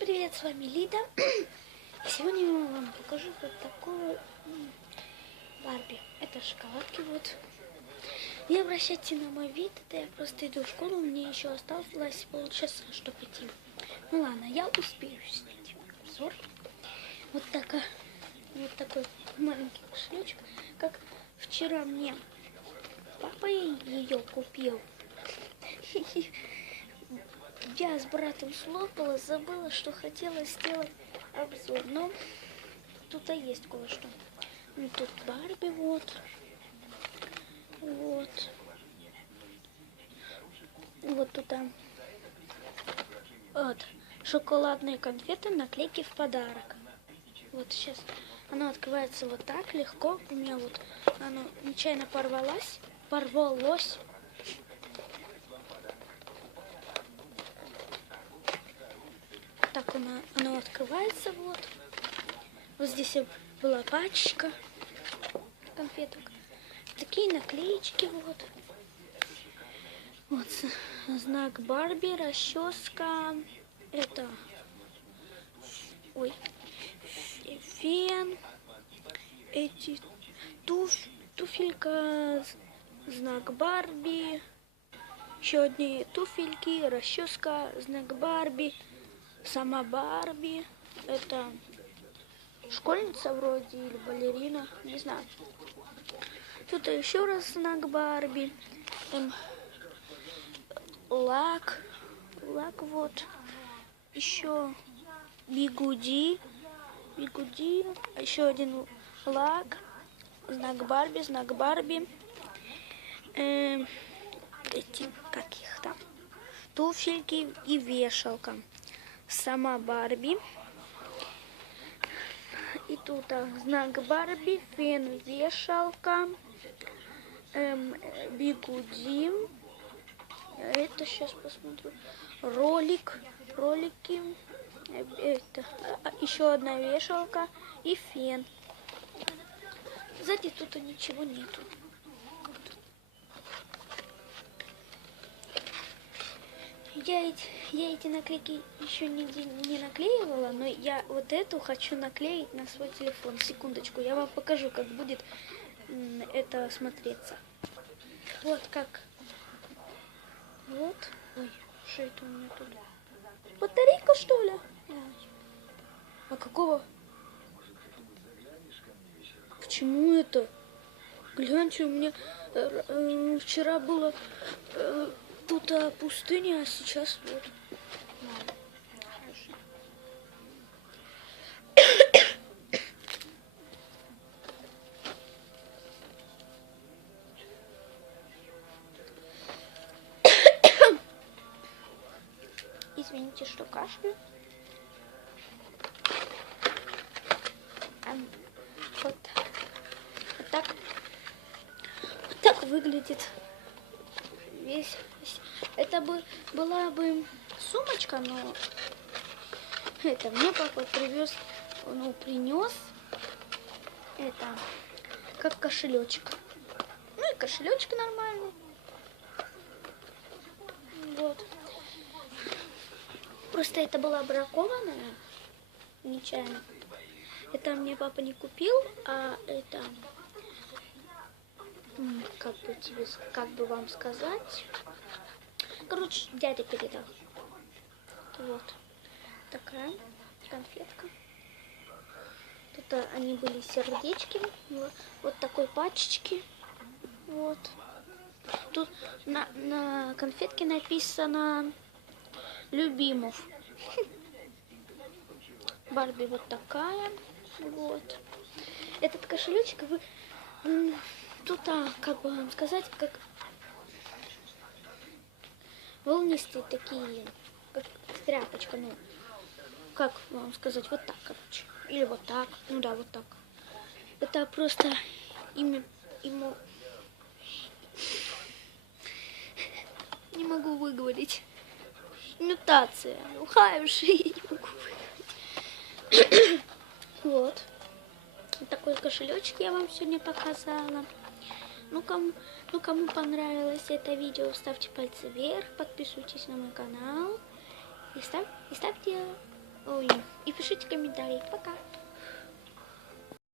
Привет, с вами Лида. Сегодня я вам покажу вот такую Барби. Это шоколадки вот. Не обращайте на мой вид, это я просто иду в школу, мне еще осталось полчаса, чтобы идти. Ну ладно, я успею снять обзор. Вот такой маленький кошелечек, как вчера мне папа ее купил. Я с братом слопала, забыла, что хотела сделать обзор, но тут есть кое-что. Тут Барби вот. Вот тут вот шоколадные конфеты, наклейки в подарок. Вот сейчас оно открывается вот так легко. У меня вот оно нечаянно порвалось. Так оно открывается вот. Вот здесь была пачка конфеток. Такие наклеечки вот. Вот знак Барби, расческа. Это фен. Эти туфелька, знак Барби. Еще одни туфельки, расческа, знак Барби. Сама Барби. Это школьница вроде или балерина, не знаю. Тут еще раз знак Барби. Лак вот. Еще бигуди. Еще один лак. Знак Барби. Эти, как их там? Туфельки и вешалка. Сама Барби. И тут знак Барби, фен, вешалка, бигуди. Это сейчас посмотрю. Ролики. Это еще одна вешалка и фен. Сзади тут ничего нету. Я эти наклейки еще нигде не наклеивала, но я вот эту хочу наклеить на свой телефон. Секундочку, я вам покажу, как будет это смотреться. Вот как. Вот. Ой, что это у меня тут? Батарейка, что ли? А какого? Почему это? Гляньте, у меня вчера было тут пустыня, а сейчас вот. Хорошо. Извините, что кашляю. Вот так выглядит весь. Это была бы сумочка, но это мне папа принес это как кошелечек. Ну и кошелечек нормальный. Вот. Просто это была бракованная нечаянно. Это мне папа не купил, а это как бы вам сказать. Короче, дядя передал. Вот такая конфетка. Тут они были сердечки. Вот такой пачечки. Вот. Тут на конфетке написано «Любимов». Барби вот такая. Вот. Этот кошелечек тут, как бы вам сказать, как волнистые такие, как тряпочка, ну, как вам сказать, вот так, короче. Или вот так, ну да, вот так. Это просто ему не могу выговорить. Имитация. Ухаешь, я не могу выговорить. Вот. Такой кошелечек я вам сегодня показала. Ну, кому понравилось это видео, ставьте пальцы вверх, подписывайтесь на мой канал и ставьте пишите комментарии. Пока.